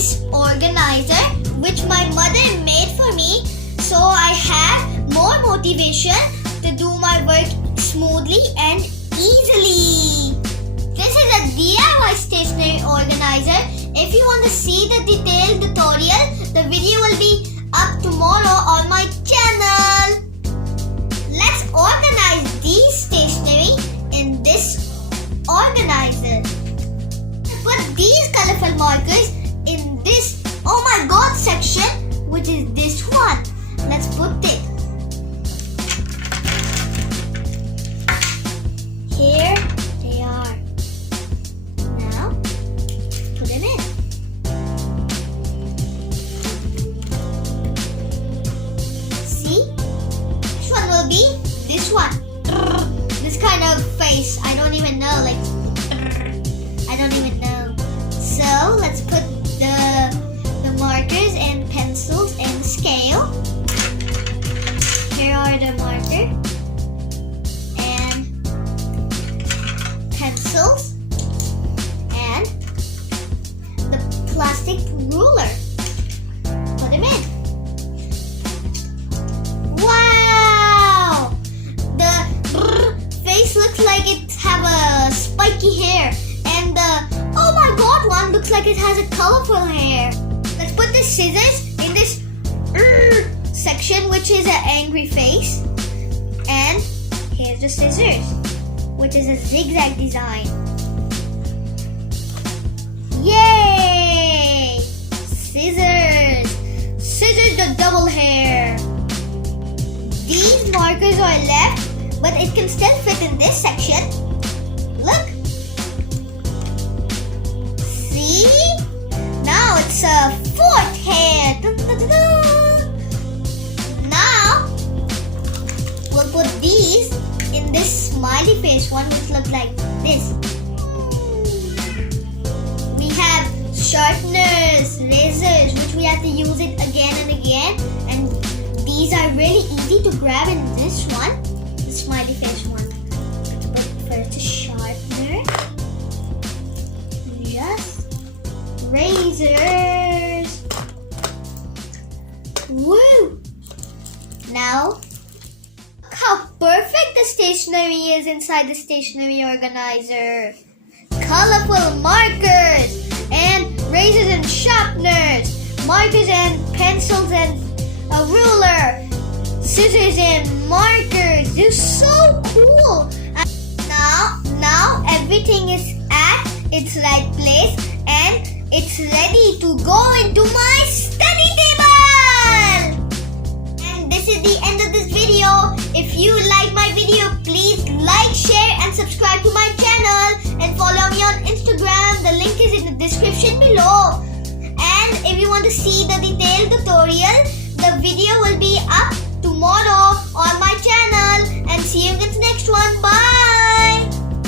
this organizer which my mother made for me, so I have more motivation to do my work smoothly and easily. This is a DIY stationery organizer. If you want to see the detailed tutorial, the video will be up tomorrow on my channel. Let's organize these stationery in this organizer. Put these colorful markers in this oh my god section, which is this one. Let's put it. Here they are. Now, put them in. See? Which one will be? This one. This kind of face. I don't even know. I don't even know. So, let's put the markers and pencils and scale. Here are the marker and pencils and the plastic ruler. Put them in. Wow! The face looks like it have a spiky hair, and the oh my god one looks like it has a colorful hair. Let's put the scissors in this section, which is an angry face, and here's the scissors, which is a zigzag design. Yay! Scissors! Scissors the double hair. These markers are left, but it can still fit in this section. Look! See? Now it's a fourth hair. Dun, dun, dun, dun. Now we'll put these in this smiley face one, which looks like this. We have sharpeners, razors, which we have to use it again and again, and these are really easy to grab in this one, the smiley face one. But first a sharpener, just razors. Woo! Now, look how perfect the stationery is inside the stationery organizer. Colorful markers and razors and sharpeners, markers and pencils and a ruler, scissors and markers. They're so cool. Now everything is at its right place and it's ready to go into my study table. And this is the end of this video. If you like my video, please like, share and subscribe to my channel, and follow me on Instagram. The link is in the description below. And if you want to see the detailed tutorial, the video will be up tomorrow on my channel. And see you again